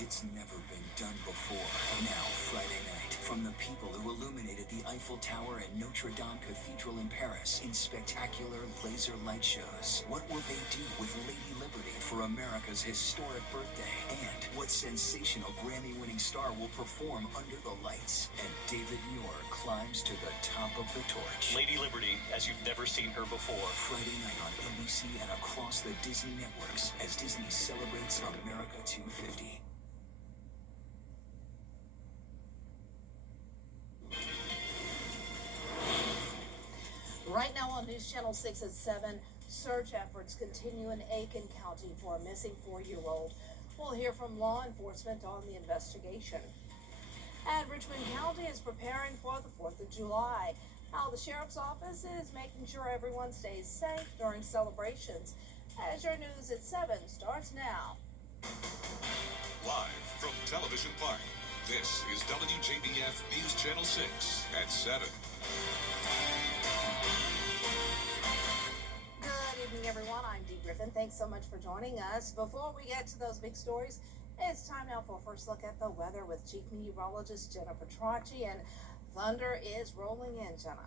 It's never been done before. Now, Friday night, from the people who illuminated the Eiffel Tower and Notre Dame Cathedral in Paris in spectacular laser light shows. What will they do with Lady Liberty for America's historic birthday? And what sensational Grammy-winning star will perform under the lights? And David Muir climbs to the top of the torch. Lady Liberty, as you've never seen her before. Friday night on NBC and across the Disney networks as Disney celebrates America 250. Right now on News Channel 6 at 7, search efforts continue in Aiken County for a missing 4-year-old. We'll hear from law enforcement on the investigation. And Richmond County is preparing for the 4th of July. Now the Sheriff's Office is making sure everyone stays safe during celebrations. As your news at 7 starts now. Live from Television Park, this is WJBF News Channel 6 at 7. Everyone, I'm Dee Griffin. Thanks so much for joining us. Before we get to those big stories, it's time now for a first look at the weather with Chief Meteorologist Jenna Petracci, and thunder is rolling in, Jenna.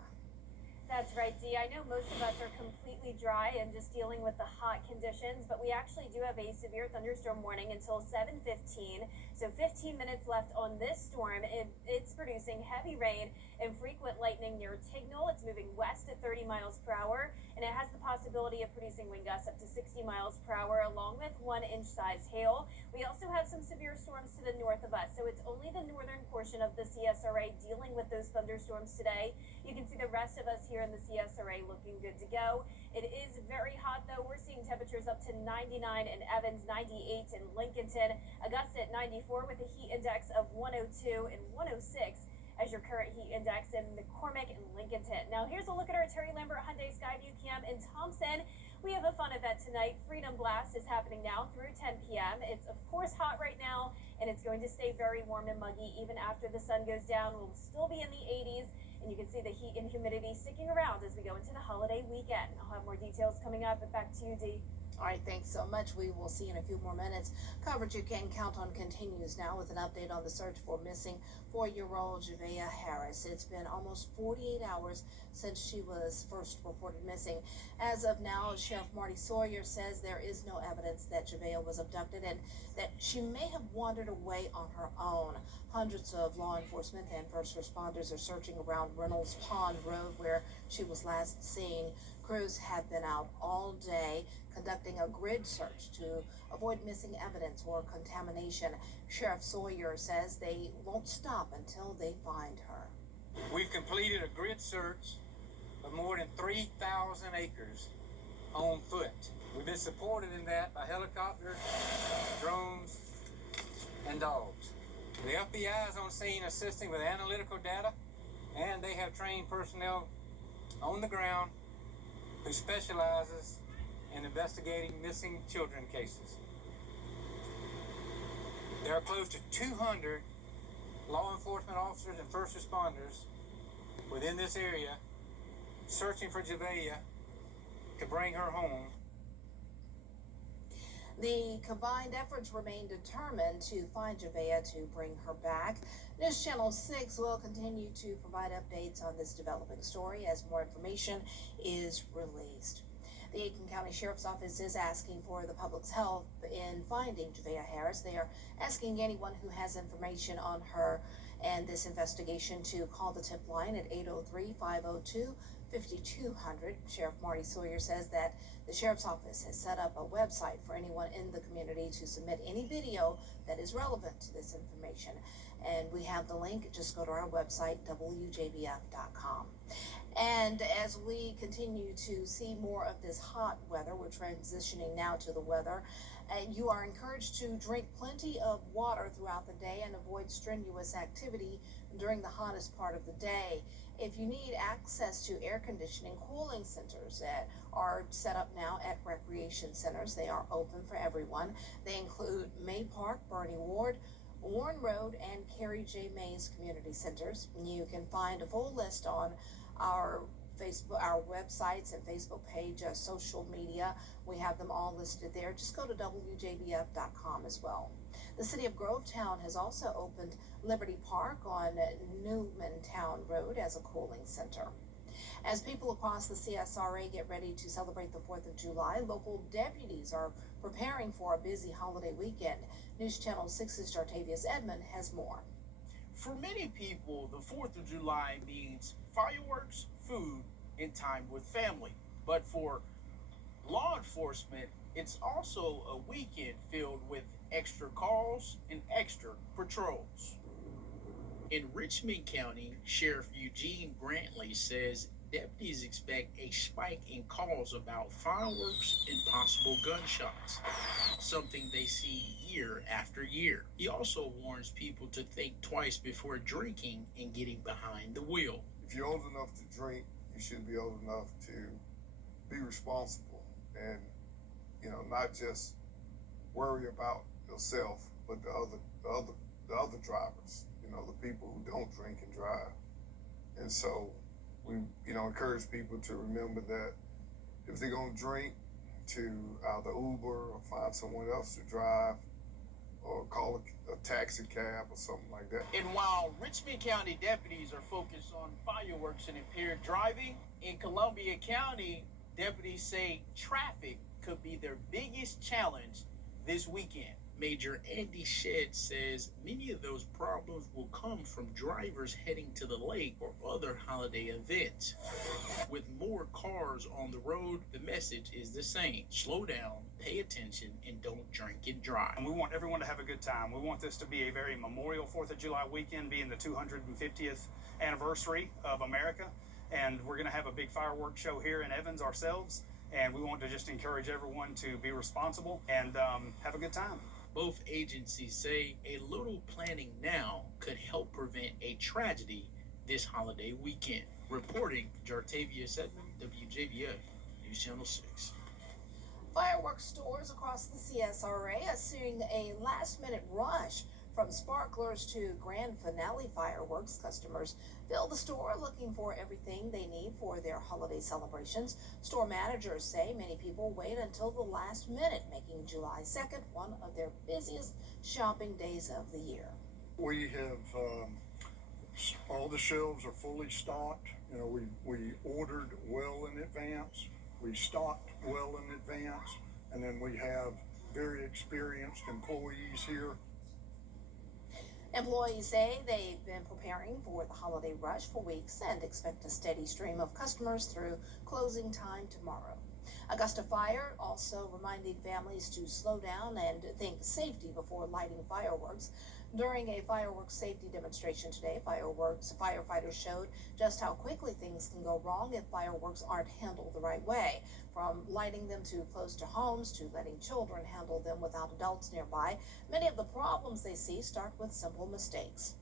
That's right, Dee. I know most of us are completely dry and just dealing with the hot conditions, but we actually do have a severe thunderstorm warning until 7:15. So 15 minutes left on this storm. It's producing heavy rain and frequent lightning near Tignal. It's moving west at 30 miles per hour, and it has the possibility of producing wind gusts up to 60 miles per hour, along with 1-inch size hail. We also have some severe storms to the north of us, so it's only the northern portion of the CSRA dealing with those thunderstorms today. You can see the rest of us here in the CSRA looking good to go. It is very hot, though. We're seeing temperatures up to 99 in Evans, 98 in Lincolnton, Augusta at 94 with a heat index of 102 and 106 as your current heat index in McCormick and Lincolnton. Now here's a look at our Terry Lambert Hyundai Skyview Cam in Thompson. We have a fun event tonight. Freedom Blast is happening now through 10 p.m. It's of course hot right now, and it's going to stay very warm and muggy even after the sun goes down. We'll still be in the 80s, and you can see the heat and humidity sticking around as we go into the holiday weekend. I'll have more details coming up, but back to you, Dee. All right, thanks so much. We will see in a few more minutes. Coverage you can count on continues now with an update on the search for missing 4-year-old Javea Harris. It's been almost 48 hours since she was first reported missing. As of now, Sheriff Marty Sawyer says there is no evidence that Javea was abducted and that she may have wandered away on her own. Hundreds of law enforcement and first responders are searching around Reynolds Pond Road where she was last seen. Crews have been out all day conducting a grid search to avoid missing evidence or contamination. Sheriff Sawyer says they won't stop until they find her. We've completed a grid search of more than 3,000 acres on foot. We've been supported in that by helicopters, drones, and dogs. The FBI is on scene assisting with analytical data, and they have trained personnel on the ground who specializes in investigating missing children cases. There are close to 200 law enforcement officers and first responders within this area searching for Javea to bring her home. The combined efforts remain determined to find Javea to bring her back. News Channel 6 will continue to provide updates on this developing story as more information is released. The Aiken County Sheriff's Office is asking for the public's help in finding Javea Harris. They are asking anyone who has information on her and this investigation to call the tip line at 803-502-5200. Sheriff Marty Sawyer says that the Sheriff's Office has set up a website for anyone in the community to submit any video that is relevant to this information. And we have the link. Just go to our website, WJBF.com. And as we continue to see more of this hot weather, we're transitioning now to the weather. And you are encouraged to drink plenty of water throughout the day and avoid strenuous activity during the hottest part of the day. If you need access to air conditioning, cooling centers that are set up now at recreation centers, they are open for everyone. They include May Park, Bernie Ward, Warren Road, and Carrie J. Mays Community Centers. You can find a full list on our Facebook, our websites and Facebook page, social media. We have them all listed there. Just go to WJBF.com as well. The city of Grovetown has also opened Liberty Park on Newmantown Road as a cooling center. As people across the CSRA get ready to celebrate the 4th of July, local deputies are preparing for a busy holiday weekend. News Channel 6's Jartavius Edmond has more. For many people, the 4th of July means fireworks, food, and time with family. But for law enforcement, it's also a weekend filled with extra calls and extra patrols. In Richmond County, Sheriff Eugene Brantley says deputies expect a spike in calls about fireworks and possible gunshots, something they see year after year. He also warns people to think twice before drinking and getting behind the wheel. If you're old enough to drink, you should be old enough to be responsible and, not just worry about yourself, but the other drivers, the people who don't drink and drive. And so we, encourage people to remember that if they're going to drink, to either Uber or find someone else to drive or call a taxi cab or something like that. And while Richmond County deputies are focused on fireworks and impaired driving, in Columbia County, deputies say traffic could be their biggest challenge this weekend. Major Andy Shedd says many of those problems will come from drivers heading to the lake or other holiday events. With more cars on the road, the message is the same. Slow down, pay attention, and don't drink and drive. And we want everyone to have a good time. We want this to be a very memorial 4th of July weekend, being the 250th anniversary of America. And we're going to have a big fireworks show here in Evans ourselves. And we want to just encourage everyone to be responsible and have a good time. Both agencies say a little planning now could help prevent a tragedy this holiday weekend. Reporting, Jartavius Edmond, WJBF, News Channel 6. Fireworks stores across the CSRA are seeing a last-minute rush from sparklers to grand finale fireworks. Customers fill the store looking for everything they need for their holiday celebrations. Store managers say many people wait until the last minute, making July 2nd one of their busiest shopping days of the year. We have all the shelves are fully stocked. We ordered well in advance. We stocked well in advance, and then we have very experienced employees here. Employees say they've been preparing for the holiday rush for weeks and expect a steady stream of customers through closing time tomorrow. Augusta Fire also reminding families to slow down and think safety before lighting fireworks. During a fireworks safety demonstration today, firefighters showed just how quickly things can go wrong if fireworks aren't handled the right way. From lighting them too close to homes to letting children handle them without adults nearby, many of the problems they see start with simple mistakes.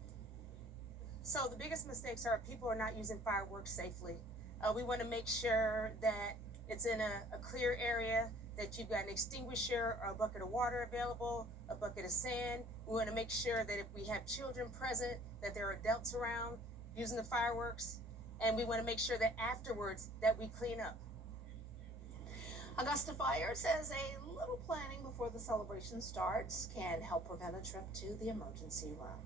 So the biggest mistakes are people are not using fireworks safely. We want to make sure that it's in a clear area, that you've got an extinguisher or a bucket of water available, a bucket of sand. We want to make sure that if we have children present, that there are adults around using the fireworks. And we want to make sure that afterwards that we clean up. Augusta Fire says a little planning before the celebration starts can help prevent a trip to the emergency room.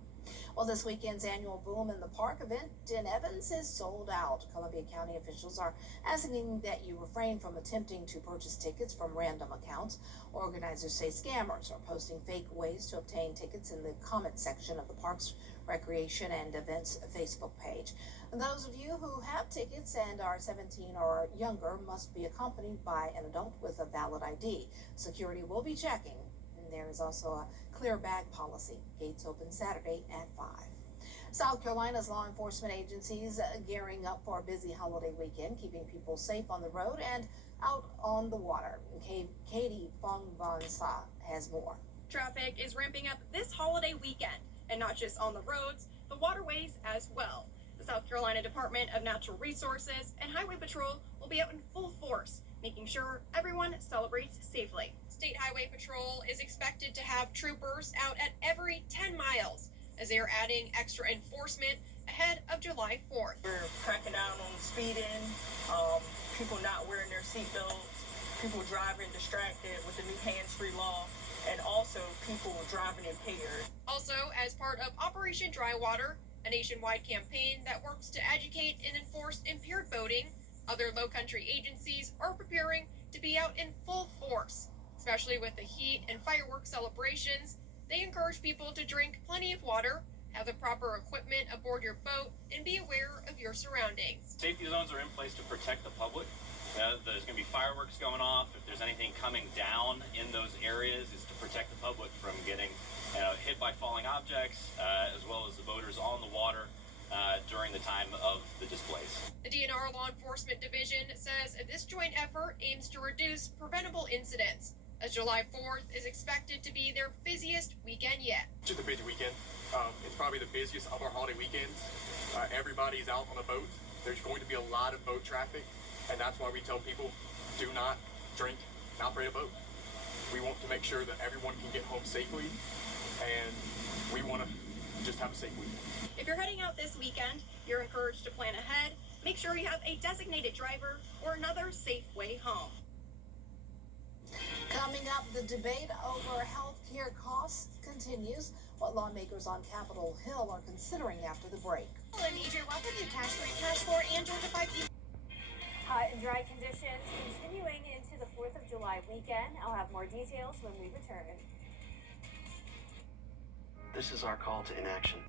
Well, this weekend's annual Boom in the Park event in Evans is sold out. Columbia County officials are asking that you refrain from attempting to purchase tickets from random accounts. Organizers say scammers are posting fake ways to obtain tickets in the comment section of the Parks, Recreation, and Events Facebook page. And those of you who have tickets and are 17 or younger must be accompanied by an adult with a valid ID. Security will be checking. And there is also a clear bag policy. Gates open Saturday at 5. South Carolina's law enforcement agencies gearing up for a busy holiday weekend, keeping people safe on the road and out on the water. Katie Fong-Von-Sa has more. Traffic is ramping up this holiday weekend, and not just on the roads, the waterways as well. The South Carolina Department of Natural Resources and Highway Patrol will be out in full force, making sure everyone celebrates safely. State Highway Patrol is expected to have troopers out at every 10 miles as they are adding extra enforcement ahead ahead of July 4th. We're cracking down on speeding, people not wearing their seatbelts, people driving distracted with the new hands-free law, and also people driving impaired. Also, as part of Operation Dry Water, a nationwide campaign that works to educate and enforce impaired voting, other low-country agencies are preparing to be out in full force, especially with the heat and fireworks celebrations. They encourage people to drink plenty of water, have the proper equipment aboard your boat, and be aware of your surroundings. Safety zones are in place to protect the public. There's going to be fireworks going off. If there's anything coming down in those areas, it's to protect the public from getting hit by falling objects, as well as the boaters on the water during the time of the displays. The DNR Law Enforcement Division says this joint effort aims to reduce preventable incidents, as July 4th is expected to be their busiest weekend yet. It's just a busy weekend. It's probably the busiest of our holiday weekends. Everybody's out on a boat. There's going to be a lot of boat traffic, and that's why we tell people, do not drink and operate a boat. We want to make sure that everyone can get home safely, and we want to just have a safe weekend. If you're heading out this weekend, you're encouraged to plan ahead. Make sure you have a designated driver or another safe way home. Coming up, the debate over health care costs continues. What lawmakers on Capitol Hill are considering after the break. I'm EJ, welcome to Cash 3, Cash 4, and Georgia 5. Hot and dry conditions continuing into the 4th of July weekend. I'll have more details when we return. This is our call to inaction.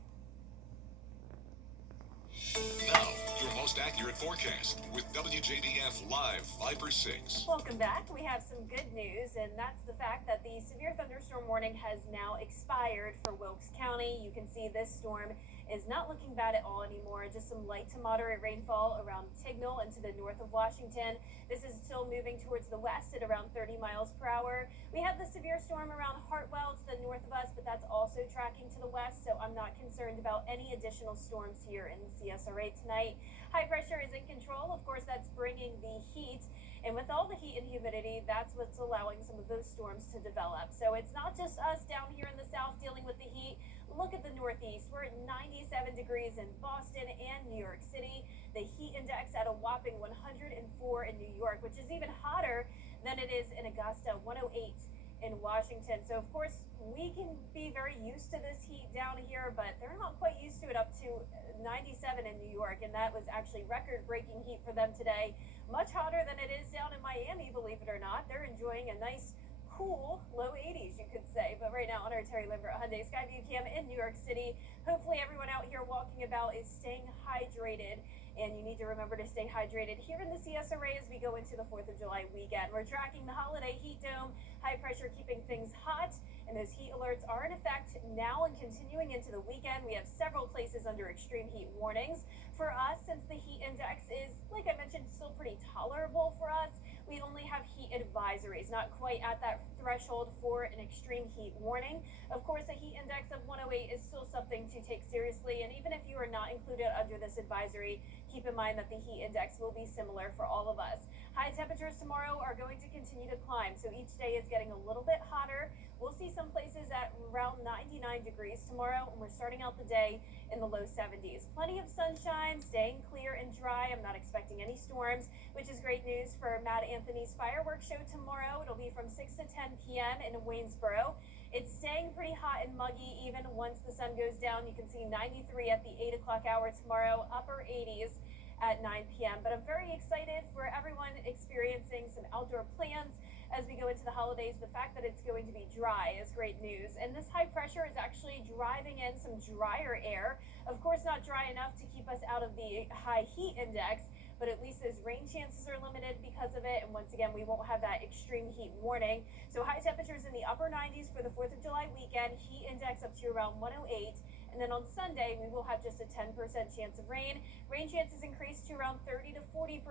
Now, your most accurate forecast with WJBF Live Viper 6. Welcome back. We have some good news, and that's the fact that the severe thunderstorm warning has now expired for Wilkes County. You can see this storm is not looking bad at all anymore. Just some light to moderate rainfall around Tignal into the north of Washington. This is still moving towards the west at around 30 miles per hour. We have the severe storm around Hartwell to the north of us, but that's also tracking to the west, so I'm not concerned about any additional storms here in the CSRA tonight. High pressure is in control. Of course, that's bringing the heat. And with all the heat and humidity, that's what's allowing some of those storms to develop. So it's not just us down here in the south dealing with the heat. Look at the northeast. We're at 97 degrees in Boston and New York City. The heat index at a whopping 104 in New York, which is even hotter than it is in Augusta, 108 in Washington. So, of course, we can be very used to this heat down here, but they're not quite used to it up to 97 in New York, and that was actually record-breaking heat for them today. Much hotter than it is down in Miami, believe it or not. They're enjoying a nice, cool, low 80s, you could say. But right now, on our Terry Lambert Hyundai Skyview Cam in New York City, hopefully everyone out here walking about is staying hydrated. And you need to remember to stay hydrated here in the CSRA as we go into the 4th of July weekend. We're tracking the holiday heat dome, high pressure keeping things hot, and those heat alerts are in effect now and continuing into the weekend. We have several places under extreme heat warnings. For us, since the heat index is, like I mentioned, still pretty tolerable for us, we only have heat advisories, not quite at that threshold for an extreme heat warning. Of course, a heat index of 108 is still something to take seriously, and even if you are not included under this advisory, keep in mind that the heat index will be similar for all of us. High temperatures tomorrow are going to continue to climb, so each day is getting a little bit hotter. We'll see some places at around 99 degrees tomorrow, and we're starting out the day in the low 70s. Plenty of sunshine, staying clear and dry. I'm not expecting any storms, which is great news for Mad Anthony's fireworks show tomorrow. It'll be from 6 to 10 p.m. in Waynesboro. It's staying pretty hot and muggy even once the sun goes down. You can see 93 at the 8 o'clock hour tomorrow, upper 80s at 9 p.m. But I'm very excited for everyone experiencing some outdoor plans as we go into the holidays. The fact that it's going to be dry is great news. And this high pressure is actually driving in some drier air. Of course, not dry enough to keep us out of the high heat index, but at least those rain chances are limited because of it. And once again, we won't have that extreme heat warning. So high temperatures in the upper 90s for the 4th of July weekend, heat index up to around 108. And then on Sunday, we will have just a 10% chance of rain. Rain chances increase to around 30 to 40%.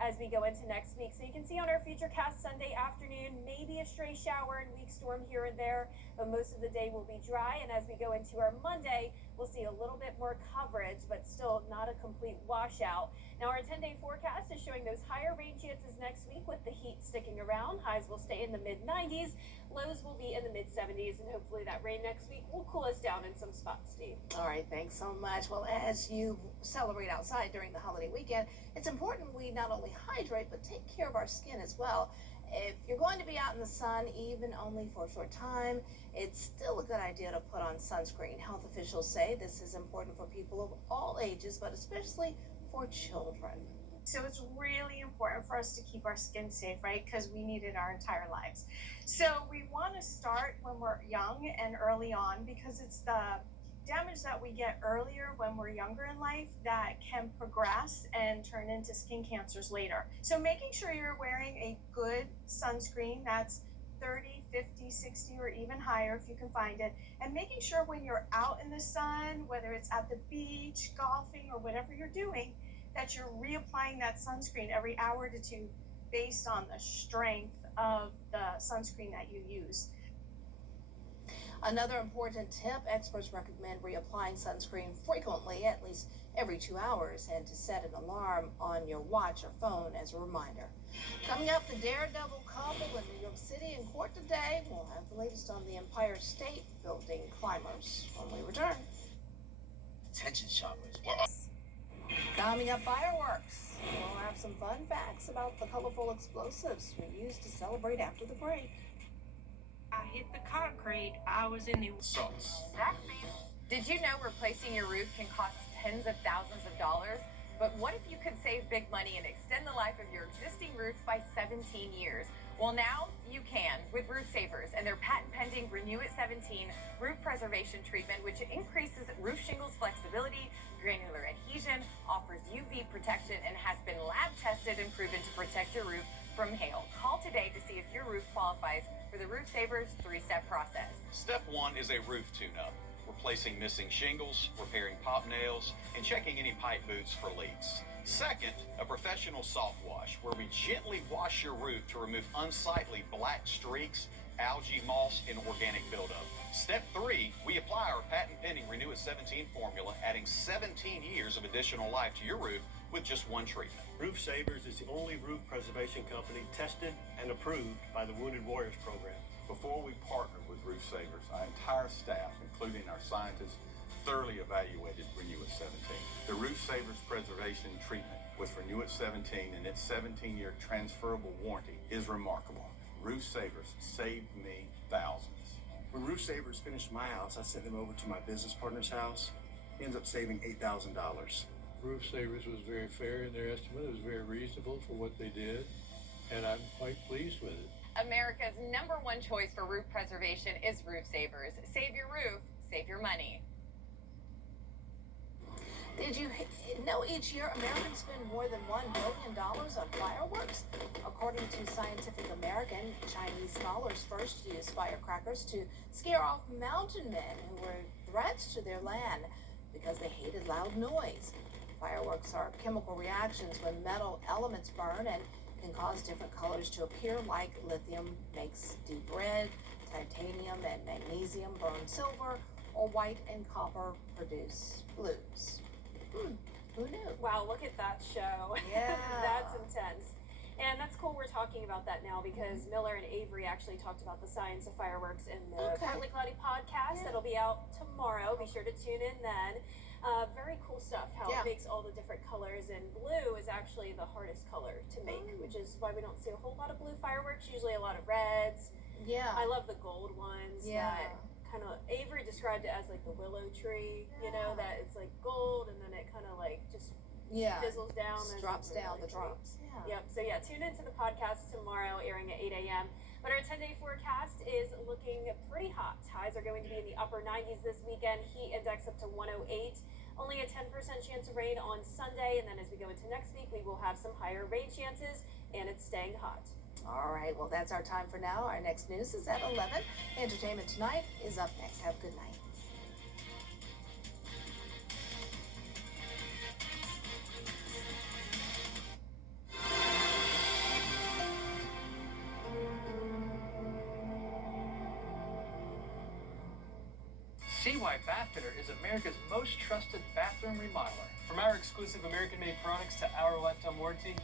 as we go into next week. So you can see on our Futurecast Sunday afternoon, maybe a stray shower and weak storm here and there, but most of the day will be dry. And as we go into our Monday, we'll see a little bit more coverage, but still not a complete washout. Now our 10-day forecast is showing those higher rain chances next week with the heat sticking around. Highs will stay in the mid-90s, lows will be in the mid-70s, and hopefully that rain next week will cool us down in some spots, Steve. All right, thanks so much. Well, as you celebrate outside during the holiday weekend, it's important we not only hydrate, but take care of our skin as well. If you're going to be out in the sun, even only for a short time, it's still a good idea to put on sunscreen. Health officials say this is important for people of all ages, but especially for children. So it's really important for us to keep our skin safe, right? Because we need it our entire lives. So we want to start when we're young and early on, because it's the damage that we get earlier when we're younger in life that can progress and turn into skin cancers later. So making sure you're wearing a good sunscreen that's 30, 50, 60, or even higher if you can find it, and making sure when you're out in the sun, whether it's at the beach, golfing, or whatever you're doing, that you're reapplying that sunscreen every hour to two based on the strength of the sunscreen that you use. Another important tip, experts recommend reapplying sunscreen frequently, at least every 2 hours, and to set an alarm on your watch or phone as a reminder. Coming up, the daredevil couple in New York City in court today. We'll have the latest on the Empire State Building climbers when we return. Attention shoppers. Coming up, fireworks. We'll have some fun facts about the colorful explosives we used to celebrate after the break. I hit the concrete. I was in the sauce. Did you know replacing your roof can cost tens of thousands of dollars? But what if you could save big money and extend the life of your existing roof by 17 years? Well, now you can with Roof Savers and their patent-pending Renew It 17 roof preservation treatment, which increases roof shingles flexibility, granular adhesion, offers UV protection, and has been lab tested and proven to protect your roof from hail. Call today to see if your roof qualifies for the Roof Savers 3-step process. Step 1 is a roof tune-up, replacing missing shingles, repairing pop nails, and checking any pipe boots for leaks. Second, a professional soft wash, where we gently wash your roof to remove unsightly black streaks, algae, moss, and organic buildup. Step 3, we apply our patent-pending Renew It 17 formula, adding 17 years of additional life to your roof with just one treatment. Roof Savers is the only roof preservation company tested and approved by the Wounded Warriors Program. Before we partnered with Roof Savers, our entire staff, including our scientists, thoroughly evaluated Renew It 17. The Roof Savers preservation treatment with Renew It 17 and its 17-year transferable warranty is remarkable. Roof Savers saved me thousands. When Roof Savers finished my house, I sent them over to my business partner's house. Ended up saving $8,000. Roof Savers was very fair in their estimate. It was very reasonable for what they did, and I'm quite pleased with it. America's #1 choice for roof preservation is Roof Savers. Save your roof, save your money. Did you know each year Americans spend more than $1 billion on fireworks? According to Scientific American, Chinese scholars first used firecrackers to scare off mountain men who were threats to their land because they hated loud noise. Fireworks are chemical reactions when metal elements burn and can cause different colors to appear, like lithium makes deep red, titanium and magnesium burn silver, or white and copper produce blues. Who knew? Wow, look at that show. Yeah. That's intense. And that's cool we're talking about that now, because Miller and Avery actually talked about the science of fireworks in the Partly Cloudy podcast that'll be out tomorrow. Be sure to tune in then. Very cool stuff, how it makes all the different colors, and blue is actually the hardest color to make, which is why we don't see a whole lot of blue fireworks, usually a lot of reds. Yeah. I love the gold ones. Yeah. That kind of, Avery described it as like the willow tree, you know, that it's like gold and then it kind of like just fizzles down. Just drops down the drops. Yep. So yeah, tune into the podcast tomorrow, airing at 8 a.m. But our 10-day forecast is looking pretty hot. Highs are going to be in the upper 90s this weekend. Heat index up to 108. Only a 10% chance of rain on Sunday. And then as we go into next week, we will have some higher rain chances, and it's staying hot. All right. Well, that's our time for now. Our next news is at 11. Entertainment Tonight is up next. Have a good night. See why Bath Fitter is America's most trusted bathroom remodeler. From our exclusive American-made products to our lifetime warranty,